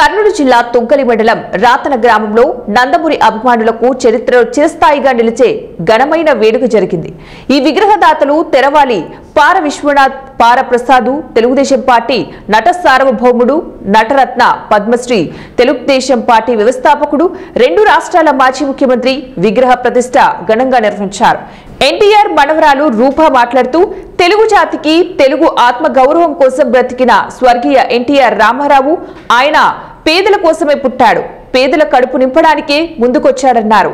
కర్నూలు జిల్లా తుంగలి మండలం రాతన గ్రామంలో నందమూరి అభిమానులకు చరిత్రలో చిరస్థాయిగా నిలిచే ఘనమైన వేడుక జరిగింది. ఈ విగ్రహదాతలు తెరవాలి పార విశ్వనాథ్ పారప్రసాదు, తెలుగుదేశం పార్టీ నట సార్వభౌముడు, నటరత్న పద్మశ్రీ, తెలుగుదేశం పార్టీ వ్యవస్థాపకుడు, 2 రాష్ట్రాల మాజీ ముఖ్యమంత్రి విగ్రహ ప్రతిష్ఠ ఘనంగా నిర్వహించారు. ఎన్టీఆర్ మనవరాలు రూప మాట్లాడుతూ తెలుగు జాతికి తెలుగు ఆత్మ గౌరవం కోసం బ్రతికిన స్వర్గీయ ఎన్టీఆర్ రామారావు ఆయన పేదల కోసమే పుట్టాడు, పేదల కడుపు నింపడానికే ముందుకొచ్చాడన్నారు.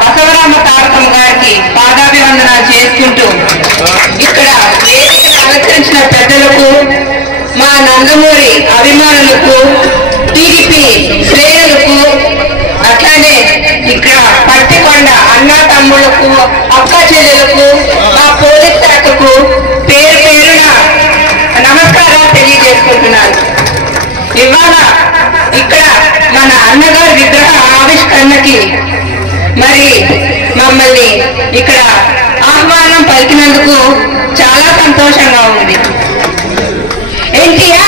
బసవరామ తారకమ్మ గారికి పాదాభివందనాలు చేసుకుంటూ ఇక్కడ వేదికను అలంకరించిన పెద్దలకు, మా నందమూరి అభిమానులకు, టీడీపీ శ్రేణులకు, అట్లానే ఇక్కడ పట్టికొండ అన్నా తమ్ముళ్లకు, అక్క చెల్లెలకు, మా పోలీస్ శాఖకు పేరు పేరున నమస్కారాలు తెలియజేసుకుంటున్నాను. ఇవాళ ఇక్కడ మన అన్నగారి విగ్రహ ఆవిష్కరణకి మరి మమ్మల్ని ఇక్కడ ఆహ్వానం పలికినందుకు చాలా సంతోషంగా ఉంది. ఎన్టీఆర్